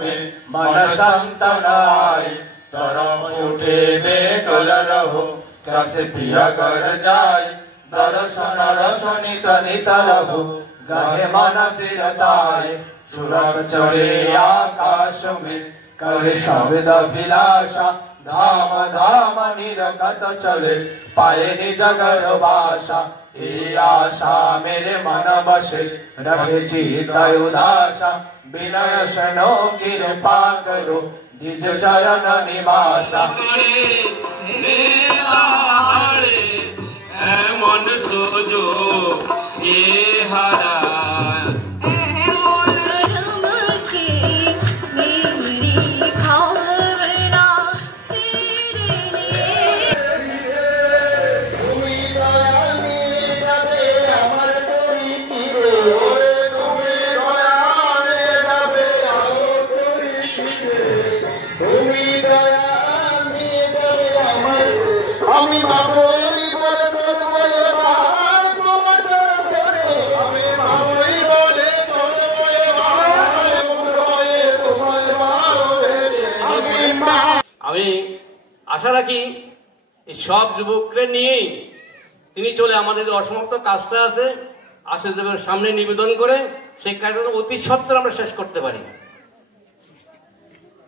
में मन संतनाई तरफ उठे बेकल रहो कैसे पिया कर जाए दर्शन रसनित नित रहो गहे मन सिरताए सुरग चढ़े आकाश में करे शब्द अभिलाषा धाम धाम निरकत चले पाए निज घर भाषा ए आशा मेरे मन बसे रहे चित उदासा विनय सनो कृपा करो निज चरण निवासा मन सोजो ये हरा आशा रखी सब युवकरे निये तिनी चले आमादेर असमाप्त काजटा आछे आचार्यदेवेर सामने निवेदन करे सेई काजटा अति सत्तर आमरा शेष करते पारी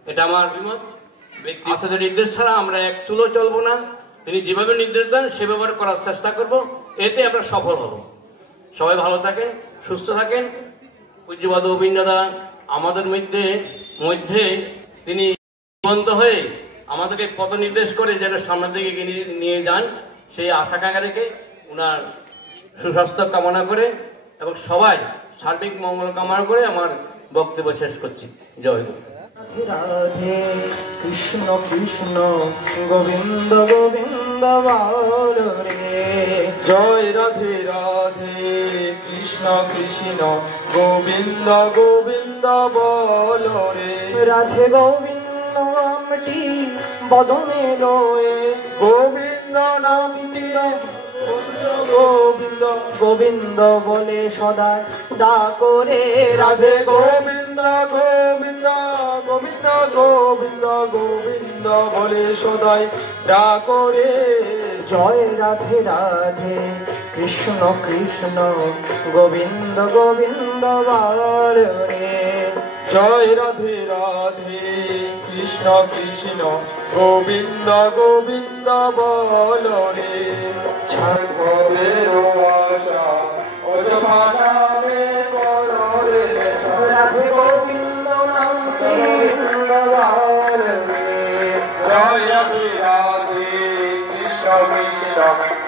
एटा आमार अभिमत व्यक्ति आचार्यदेवेर निर्देश छाड़ा आमरा एक चुलो चलबो ना तिनी जेभाবে निर्देश देन सेभाবে करार चेष्टा करब एते आमरा सफल हब सबाई भालो थाकेन सुस्थ थाकेन पूज्यपाद अविन दादा आमादेर मध्य तिनी जीवন্ত হয়ে আমাদেরকে পথ নির্দেশ করে যেন সামনের দিকে নিয়ে যান সেই আশা কাঙ্ক্ষা রেখে ওনার সুস্বাস্থ্য কামনা করে এবং সবাই সার্বিক মঙ্গল কামনা করে আমার বক্তব্য শেষ করছি জয় গুরু রাধে কৃষ্ণ কৃষ্ণ গোবিন্দ গোবিন্দ বলো রে জয় রাধে রাধে কৃষ্ণ কৃষ্ণ গোবিন্দ গোবিন্দ বলো রে রাধে গোবিন্দ নামটি বদনে লয়ে গোবিন্দ নামটি গোবিন্দ গোবিন্দ বলে সদা ডাকো রে রাধে গোবিন্দ গোবিন্দ গোবিন্দ গোবিন্দ গোবিন্দ বলে সদাই ডাকো রে জয় রাধে রাধে কৃষ্ণ কৃষ্ণ গোবিন্দ গোবিন্দ বলো রে জয় রাধে রাধে কৃষ্ণ কৃষ্ণ গোবিন্দ গোবিন্দ বলো রে ছাড়বের আশা অজমা নামে বলো রে রাধে গোবিন্দ নাম গোবিন্দ বলো রে জয় রাধে রাধে কৃষ্ণ কৃষ্ণ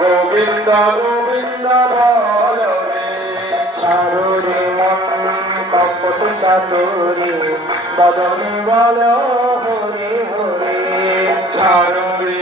গোবিন্দ গোবিন্দ বলো রে চারুরে মন কপট চাতুরে বদনে বলো হরে হরে চারুরে